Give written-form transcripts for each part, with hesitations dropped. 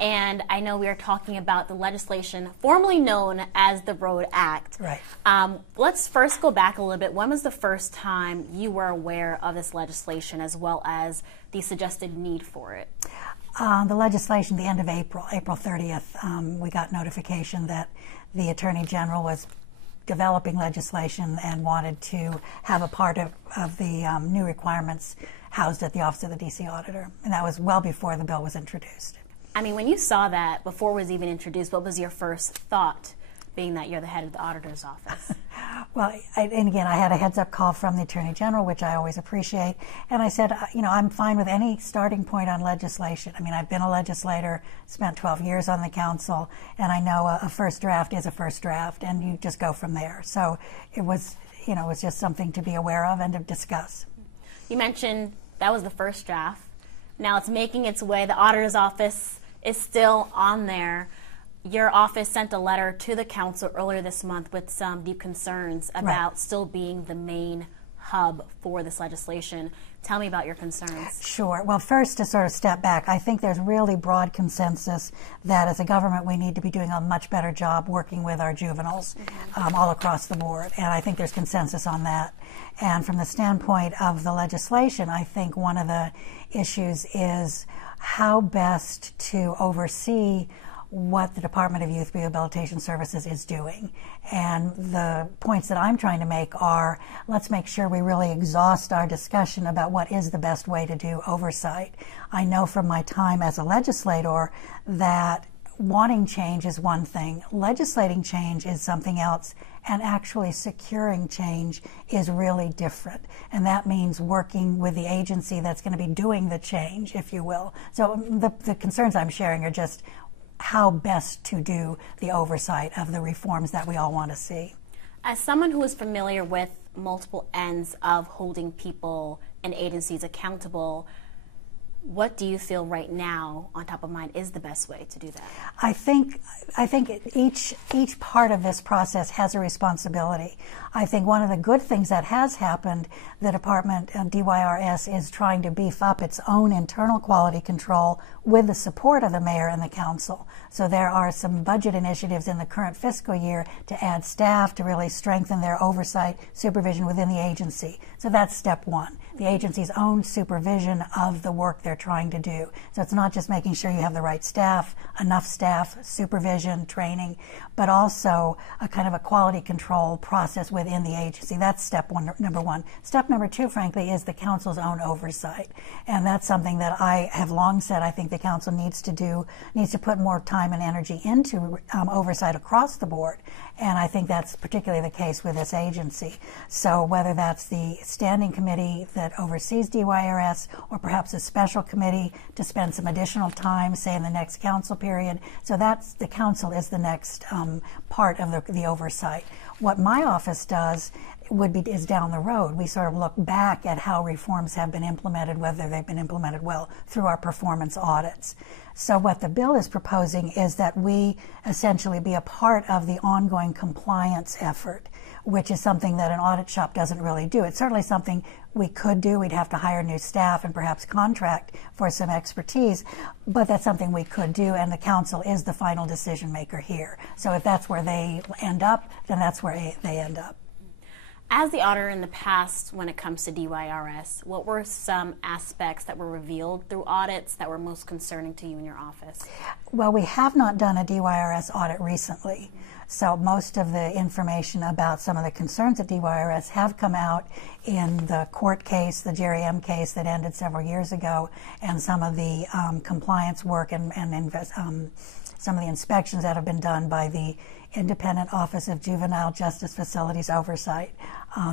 And I know we are talking about the legislation formerly known as the Road Act. Right. Let's first go back a little bit. When was the first time you were aware of this legislation as well as the suggested need for it? The legislation, the end of April 30th, we got notification that the Attorney General was developing legislation and wanted to have a part of the new requirements housed at the Office of the D.C. Auditor. And that was well before the bill was introduced. I mean, when you saw that before it was even introduced, what was your first thought, being that you're the head of the auditor's office? Well, and again, I had a heads-up call from the Attorney General, which I always appreciate, and I said, you know, I'm fine with any starting point on legislation. I mean, I've been a legislator, spent 12 years on the council, and I know a first draft is a first draft, and you just go from there. So it was, you know, it was just something to be aware of and to discuss. You mentioned that was the first draft. Now it's making its way. The auditor's office is still on there. Your office sent a letter to the council earlier this month with some deep concerns about still being the main hub for this legislation. Tell me about your concerns. Sure. Well, first, to sort of step back, I think there's really broad consensus that as a government we need to be doing a much better job working with our juveniles all across the board, and I think there's consensus on that. And from the standpoint of the legislation, I think one of the issues is how best to oversee what the Department of Youth Rehabilitation Services is doing. And the points that I'm trying to make are, let's make sure we really exhaust our discussion about what is the best way to do oversight. I know from my time as a legislator that wanting change is one thing, legislating change is something else, and actually securing change is really different. And that means working with the agency that's going to be doing the change, if you will. So the concerns I'm sharing are just how best to do the oversight of the reforms that we all want to see. As someone who is familiar with multiple ends of holding people and agencies accountable, what do you feel right now, on top of mind, is the best way to do that? I think each part of this process has a responsibility. I think one of the good things that has happened, the Department of DYRS is trying to beef up its own internal quality control with the support of the mayor and the council. So there are some budget initiatives in the current fiscal year to add staff to really strengthen their oversight supervision within the agency. So that's step one, the agency's own supervision of the work they're trying to do. So it's not just making sure you have the right staff, enough staff, supervision, training, but also a kind of a quality control process within the agency. That's step one, number one. Step number two, frankly, is the council's own oversight. And that's something that I have long said I think the council needs to put more time and energy into oversight across the board. And I think that's particularly the case with this agency. So whether that's the standing committee that oversees DYRS or perhaps a special committee to spend some additional time, say in the next council period. So that's, the council is the next part of the oversight. What my office does is down the road. We sort of look back at how reforms have been implemented, whether they've been implemented well, through our performance audits. So what the bill is proposing is that we essentially be a part of the ongoing compliance effort, which is something that an audit shop doesn't really do. It's certainly something we could do. We'd have to hire new staff and perhaps contract for some expertise, but that's something we could do, and the council is the final decision maker here. So if that's where they end up, then that's where they end up. As the auditor in the past, when it comes to DYRS, what were some aspects that were revealed through audits that were most concerning to you in your office? Well, we have not done a DYRS audit recently. So most of the information about some of the concerns at DYRS have come out in the court case, the Jerry M. case that ended several years ago, and some of the compliance work and some of the inspections that have been done by the Independent Office of Juvenile Justice Facilities Oversight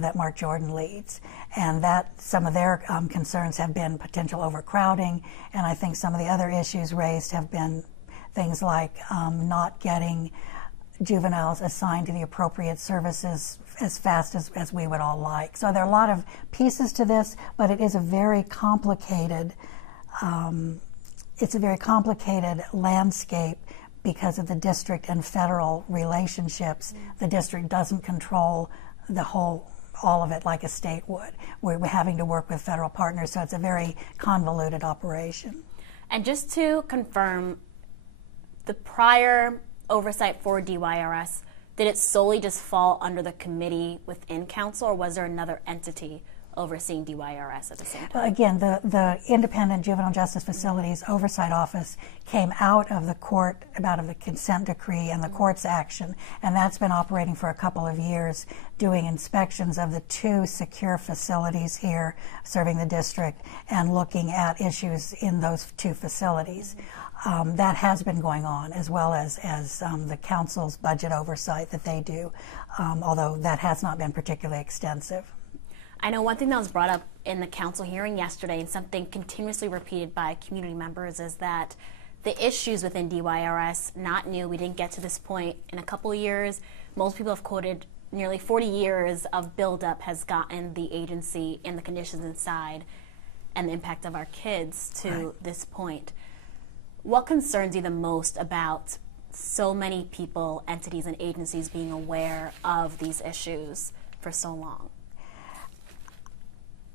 that Mark Jordan leads. And that some of their concerns have been potential overcrowding, and I think some of the other issues raised have been things like not getting juveniles assigned to the appropriate services as fast as we would all like. So there are a lot of pieces to this, but it is a very complicated landscape because of the district and federal relationships. The district doesn't control all of it like a state would. We're having to work with federal partners, so it's a very convoluted operation. And just to confirm, the prior oversight for DYRS, did it solely just fall under the committee within council, or was there another entity overseeing DYRS at the same time? Well, again, the Independent Juvenile Justice Facilities Oversight Office came out of the court, out of the consent decree and the court's action, and that's been operating for a couple of years, doing inspections of the 2 secure facilities here serving the district and looking at issues in those 2 facilities. That has been going on, as well as the council's budget oversight that they do, although that has not been particularly extensive. I know one thing that was brought up in the council hearing yesterday, and something continuously repeated by community members, is that the issues within DYRS, not new, we didn't get to this point in a couple of years. Most people have quoted nearly 40 years of buildup has gotten the agency and the conditions inside and the impact of our kids to this point. What concerns you the most about so many people, entities, and agencies being aware of these issues for so long?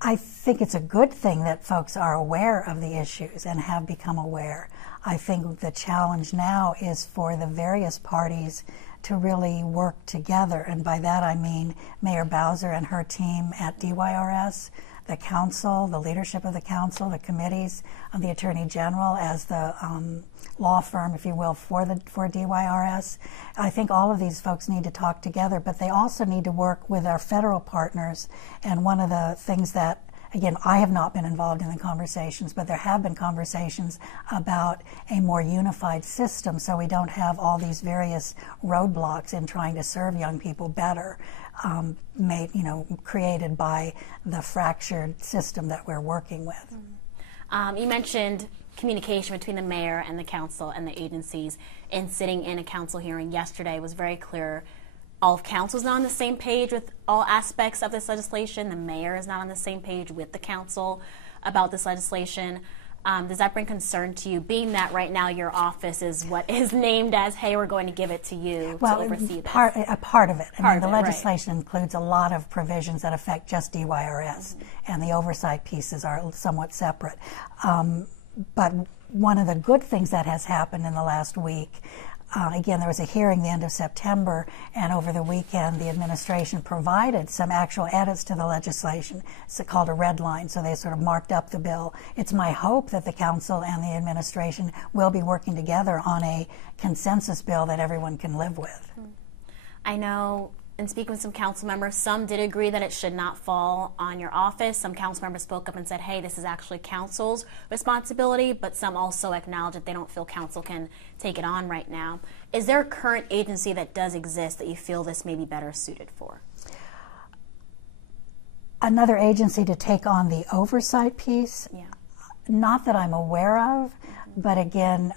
I think it's a good thing that folks are aware of the issues and have become aware. I think the challenge now is for the various parties to really work together, and by that I mean Mayor Bowser and her team at DYRS, the council, the leadership of the council, the committees, the Attorney General as the law firm, if you will, for DYRS. I think all of these folks need to talk together, but they also need to work with our federal partners. And one of the things that, again, I have not been involved in the conversations, but there have been conversations about a more unified system so we don't have all these various roadblocks in trying to serve young people better, created by the fractured system that we're working with. You mentioned communication between the mayor and the council and the agencies. And sitting in a council hearing yesterday, was very clear all of council is not on the same page with all aspects of this legislation. The mayor is not on the same page with the council about this legislation. Does that bring concern to you, being that right now your office is what is named as, hey, we're going to give it to you to oversee this? A part of it. The legislation right. includes a lot of provisions that affect just DYRS, and the oversight pieces are somewhat separate. But one of the good things that has happened in the last week, again, there was a hearing the end of September, and over the weekend the administration provided some actual edits to the legislation. It's called a red line, so they sort of marked up the bill. It's my hope that the council and the administration will be working together on a consensus bill that everyone can live with. I know, in speaking with some council members, some did agree that it should not fall on your office. Some council members spoke up and said, hey, this is actually council's responsibility, but some also acknowledge that they don't feel council can take it on right now. Is there a current agency that does exist that you feel this may be better suited for? Another agency to take on the oversight piece? Yeah. Not that I'm aware of, but again,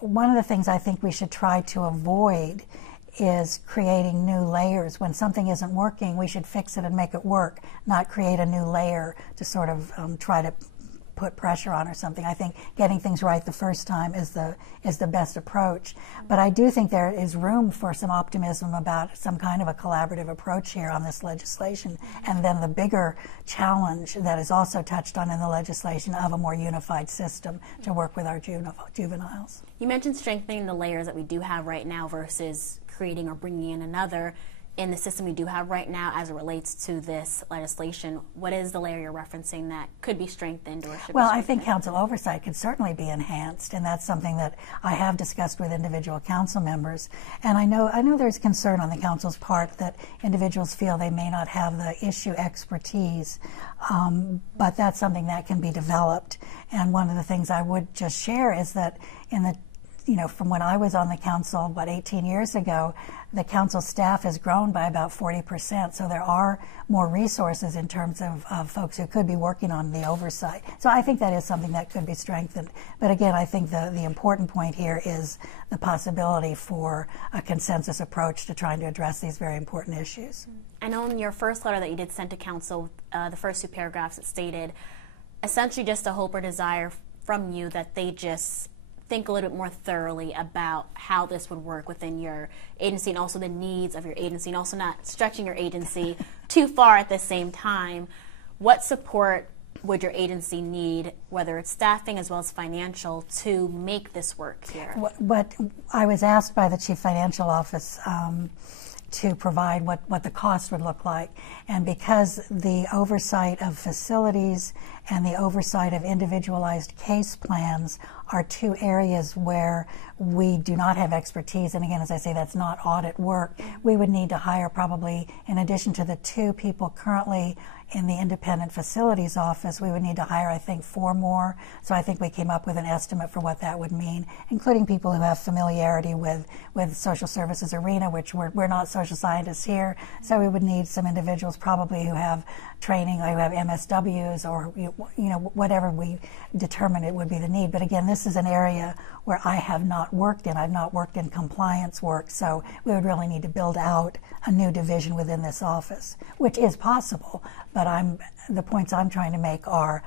one of the things I think we should try to avoid is creating new layers. When something isn't working, we should fix it and make it work, not create a new layer to sort of try to put pressure on or something. I think getting things right the first time is the best approach. But I do think there is room for some optimism about some kind of a collaborative approach here on this legislation. And then the bigger challenge that is also touched on in the legislation of a more unified system to work with our juveniles. You mentioned strengthening the layers that we do have right now versus creating or bringing in another. In the system we do have right now as it relates to this legislation, what is the layer you're referencing that could be strengthened or should Well, be strengthened? I think council oversight could certainly be enhanced, and that's something that I have discussed with individual council members. And I know there's concern on the council's part that individuals feel they may not have the issue expertise, but that's something that can be developed. And one of the things I would just share is that from when I was on the council, 18 years ago, the council staff has grown by about 40%. So there are more resources in terms of folks who could be working on the oversight. So I think that is something that could be strengthened. But again, I think the important point here is the possibility for a consensus approach to trying to address these very important issues. I know in your first letter that you did send to council, the first 2 paragraphs, it stated essentially just a hope or desire from you that they just think a little bit more thoroughly about how this would work within your agency and also the needs of your agency, and also not stretching your agency too far at the same time. What support would your agency need, whether it's staffing as well as financial, to make this work here? What I was asked by the Chief Financial Office to provide what the cost would look like. And because the oversight of facilities and the oversight of individualized case plans are two areas where we do not have expertise, and again, as I say, that's not audit work, we would need to hire probably, in addition to the 2 people currently in the independent facilities office, we would need to hire, I think, 4 more. So I think we came up with an estimate for what that would mean, including people who have familiarity with social services arena, which we're not social scientists here. So we would need some individuals probably who have training, who have MSWs, or whatever we determine it would be the need. But again, this is an area where I have not worked in. I've not worked in compliance work, so we would really need to build out a new division within this office, which is possible. But the points I'm trying to make are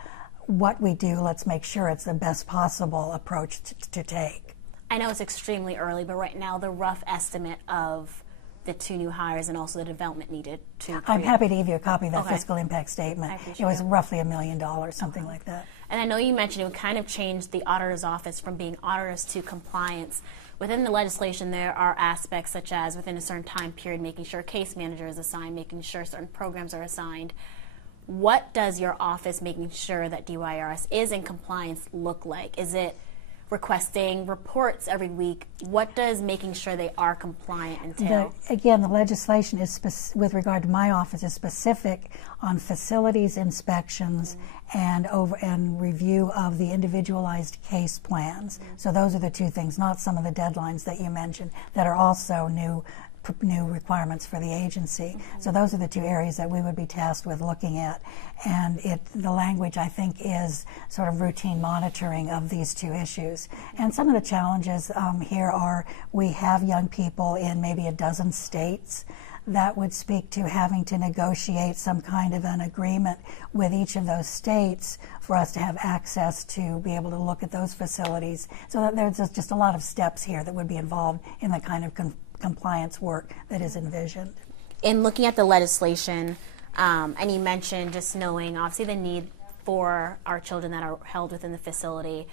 what we do, let's make sure it's the best possible approach to take. I know it's extremely early, but right now the rough estimate of the 2 new hires and also the development needed to create. I'm happy to give you a copy of that fiscal impact statement. It was roughly $1 million, something like that. And I know you mentioned it would kind of change the auditor's office from being auditors to compliance. Within the legislation, there are aspects such as within a certain time period, making sure a case manager is assigned, making sure certain programs are assigned. What does your office making sure that DYRS is in compliance look like? Is it requesting reports every week? What does making sure they are compliant entail? Again, the legislation is with regard to my office is specific on facilities inspections and review of the individualized case plans. So those are the 2 things, not some of the deadlines that you mentioned that are also new requirements for the agency. So those are the 2 areas that we would be tasked with looking at. And the language, I think, is sort of routine monitoring of these 2 issues. And some of the challenges here are we have young people in maybe a dozen states. That would speak to having to negotiate some kind of an agreement with each of those states for us to have access to be able to look at those facilities. So that there's just a lot of steps here that would be involved in the kind of compliance work that is envisioned. In looking at the legislation, and you mentioned just knowing obviously the need for our children that are held within the facility,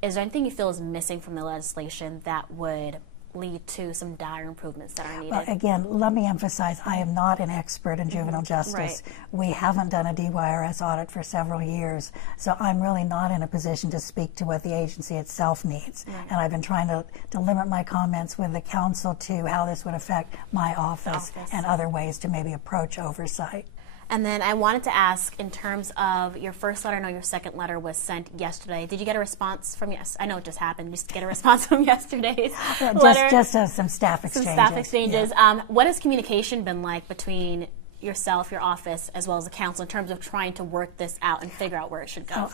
is there anything you feel is missing from the legislation that would lead to some dire improvements that are needed? Well, again, let me emphasize, I am not an expert in juvenile justice. Right. We haven't done a DYRS audit for several years, so I'm really not in a position to speak to what the agency itself needs. Right. And I've been trying to limit my comments with the council to how this would affect my office and other ways to maybe approach oversight. And then I wanted to ask, in terms of your first letter, I know your second letter was sent yesterday. Did you get a response from I know it just happened, just to get a response from yesterday's letter? Just some staff exchanges. Some staff exchanges. Yeah. What has communication been like between yourself, your office, as well as the council in terms of trying to work this out and figure out where it should go?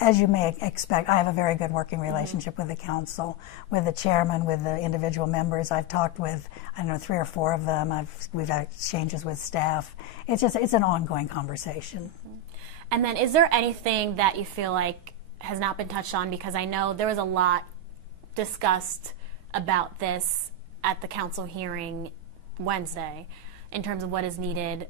As you may expect, I have a very good working relationship with the council, with the chairman, with the individual members. I've talked with, 3 or 4 of them. We've had exchanges with staff. It's an ongoing conversation. And then is there anything that you feel like has not been touched on? Because I know there was a lot discussed about this at the council hearing Wednesday, in terms of what is needed,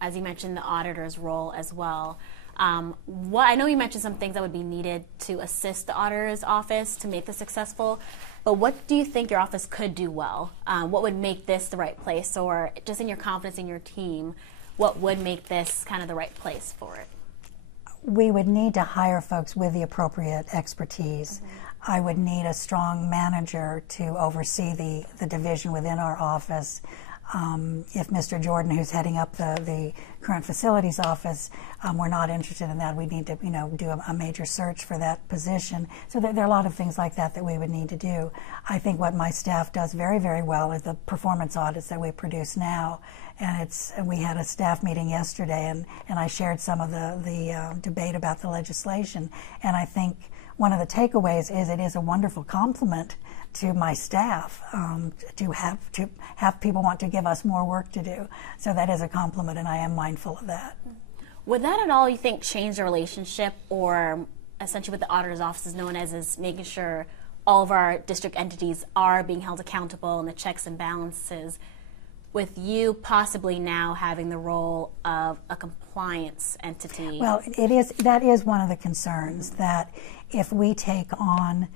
as you mentioned, the auditor's role as well. I know you mentioned some things that would be needed to assist the auditor's office to make this successful, but what do you think your office could do well? What would make this the right place, or just in your confidence in your team, what would make this kind of the right place for it? We would need to hire folks with the appropriate expertise. I would need a strong manager to oversee the division within our office. If Mr. Jordan, who's heading up the current facilities office, we're not interested in that, we need to do a major search for that position. So there are a lot of things like that we would need to do. I think what my staff does very, very well is the performance audits that we produce now. And we had a staff meeting yesterday, and I shared some of the debate about the legislation. And I think one of the takeaways is it is a wonderful compliment to my staff to have people want to give us more work to do. So that is a compliment, and I am mindful of that. Would that at all, you think, change the relationship, or essentially what the auditor's office is known as is making sure all of our district entities are being held accountable and the checks and balances? with you possibly now having the role of a compliance entity. Well, that is one of the concerns, that if we take on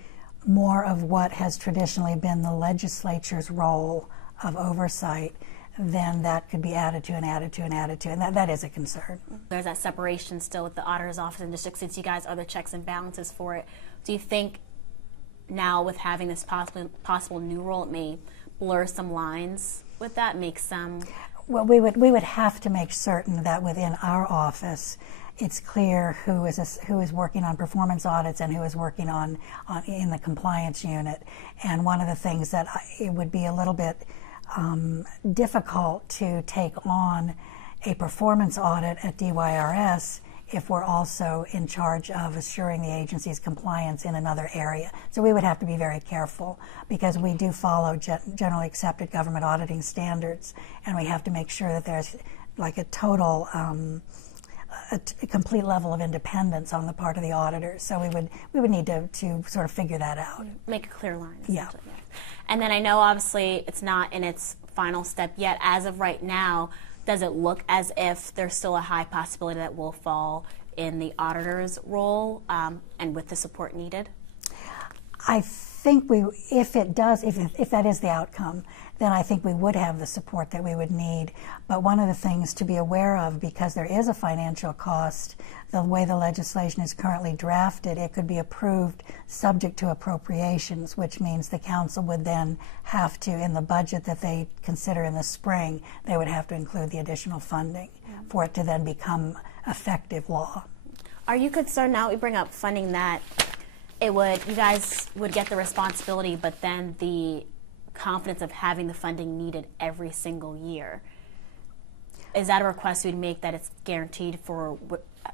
more of what has traditionally been the legislature's role of oversight, then that could be added to and added to and added to, and that is a concern. There's that separation still with the auditor's office and district, since you guys are the checks and balances for it. Do you think now, with having this possible new role, it may blur some lines with that, make some? Well, we would have to make certain that within our office, it's clear who is working on performance audits and who is working on in the compliance unit. And one of the things that it would be a little bit difficult to take on a performance audit at DYRS if we're also in charge of assuring the agency's compliance in another area. So we would have to be very careful, because we do follow generally accepted government auditing standards, and we have to make sure that there's like a total, a complete level of independence on the part of the auditors. So we would need to sort of figure that out. Make a clear line. Yeah. And then I know obviously it's not in its final step yet. As of right now, does it look as if there's still a high possibility that will fall in the auditor's role and with the support needed? I think if that is the outcome, then I think we would have the support that we would need. But one of the things to be aware of, because there is a financial cost, the way the legislation is currently drafted, it could be approved subject to appropriations, which means the council would then have to, in the budget that they consider in the spring, they would have to include the additional funding for it to then become effective law. Are you concerned, now we bring up funding, that you guys would get the responsibility, but then the confidence of having the funding needed every single year? Is that a request we'd make, that it's guaranteed for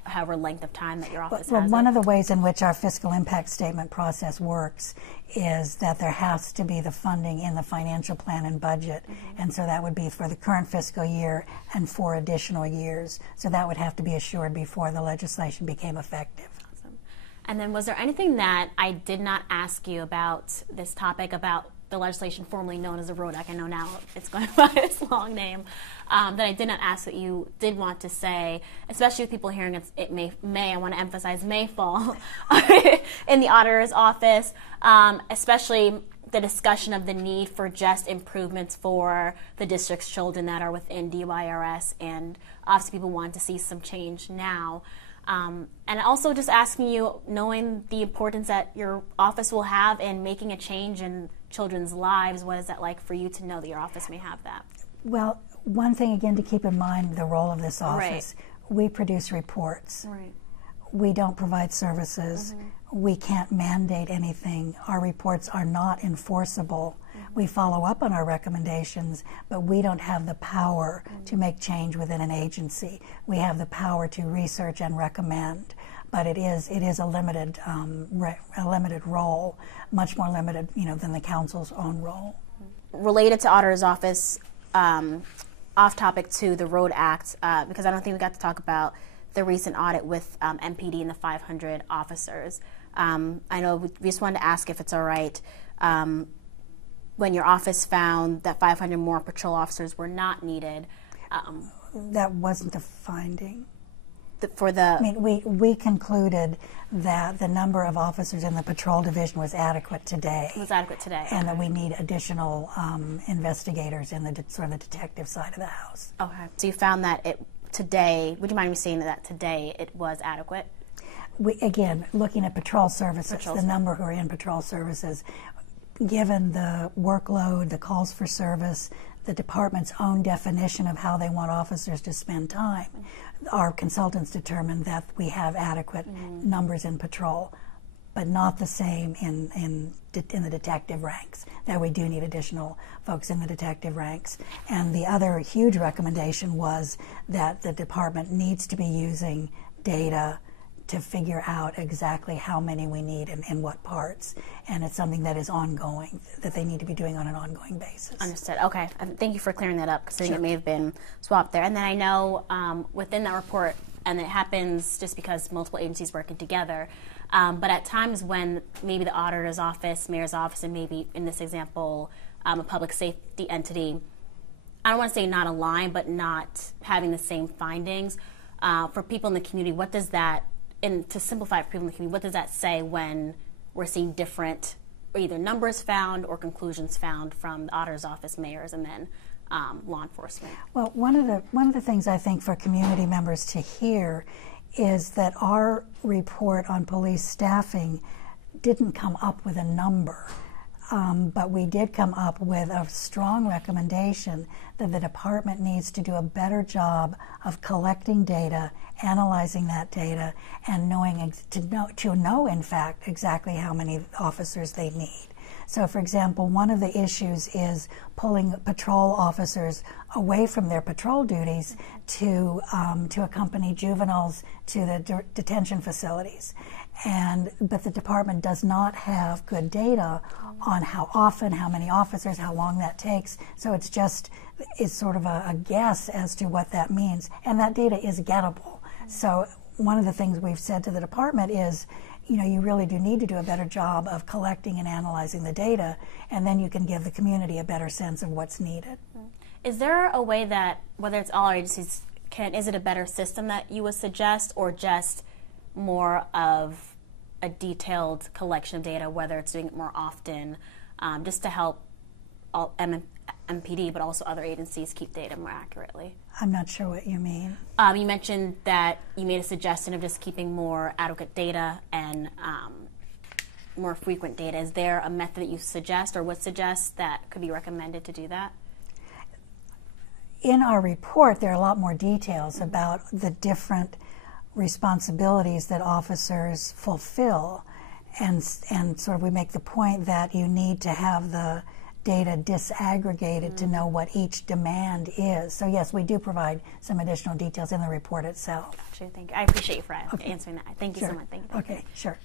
however length of time that your office has? One of the ways in which our fiscal impact statement process works is that there has to be the funding in the financial plan and budget, and so that would be for the current fiscal year and 4 additional years. So that would have to be assured before the legislation became effective. Awesome. And then was there anything that I did not ask you about this topic, about the legislation formerly known as the Road Act? I know now it's going by its long name, that I did not ask that you did want to say, especially with people hearing it may, I want to emphasize, may fall in the auditor's office, especially the discussion of the need for just improvements for the district's children that are within DYRS, and obviously people want to see some change now. And also just asking you, knowing the importance that your office will have in making a change in children's lives, what is that like for you to know that your office may have that? Well, one thing again to keep in mind, the role of this office, we produce reports. Right. We don't provide services. We can't mandate anything. Our reports are not enforceable. We follow up on our recommendations, but we don't have the power to make change within an agency. We have the power to research and recommend, but it is a limited role, much more limited, than the council's own role. Related to Auditor's Office, off topic to the Road Act, because I don't think we got to talk about the recent audit with MPD and the 500 officers. I know we just wanted to ask if it's all right. When your office found that 500 more patrol officers were not needed. That wasn't the finding. We concluded that the number of officers in the patrol division was adequate today. It was adequate today. And that we need additional investigators in the sort of the detective side of the house. Okay. So you found that today, would you mind me saying that today it was adequate? Again, looking at patrol services, the number who are in patrol services, given the workload, the calls for service, the department's own definition of how they want officers to spend time, our consultants determined that we have adequate numbers in patrol, but not the same in the detective ranks, that we do need additional folks in the detective ranks. And the other huge recommendation was that the department needs to be using data to figure out exactly how many we need and in what parts. And it's something that is ongoing, that they need to be doing on an ongoing basis. Understood. Okay. Thank you for clearing that up, because I think it may have been swapped there. And then I know within that report, and it happens just because multiple agencies working together, but at times when maybe the auditor's office, mayor's office, and maybe in this example, a public safety entity I don't want to say not aligned, but not having the same findings. For people in the community, what does that, and to simplify it for people in the community, what does that say when we're seeing different either numbers found or conclusions found from the auditor's office, mayors, and then law enforcement? Well, one of the things I think for community members to hear is that our report on police staffing didn't come up with a number, but we did come up with a strong recommendation that the department needs to do a better job of collecting data, analyzing that data, and to know in fact exactly how many officers they need. So, for example, one of the issues is pulling patrol officers away from their patrol duties to accompany juveniles to the detention facilities. But the department does not have good data on how often, how many officers, how long that takes. So it's sort of a guess as to what that means. And that data is gettable. So one of the things we've said to the department is, you really do need to do a better job of collecting and analyzing the data, and then you can give the community a better sense of what's needed. Is there a way that, whether it's all our agencies, is it a better system that you would suggest, or just more of a detailed collection of data, whether it's doing it more often, just to help all MPD, but also other agencies keep data more accurately? I'm not sure what you mean. You mentioned that you made a suggestion of just keeping more adequate data and more frequent data. Is there a method that you suggest or would suggest that could be recommended to do that? In our report, there are a lot more details about the different responsibilities that officers fulfill, and sort of we make the point that you need to have the data disaggregated to know what each demand is. So yes, we do provide some additional details in the report itself. Gotcha, thank you. I appreciate you for answering that. Thank you so much. Thank you. Okay, sure.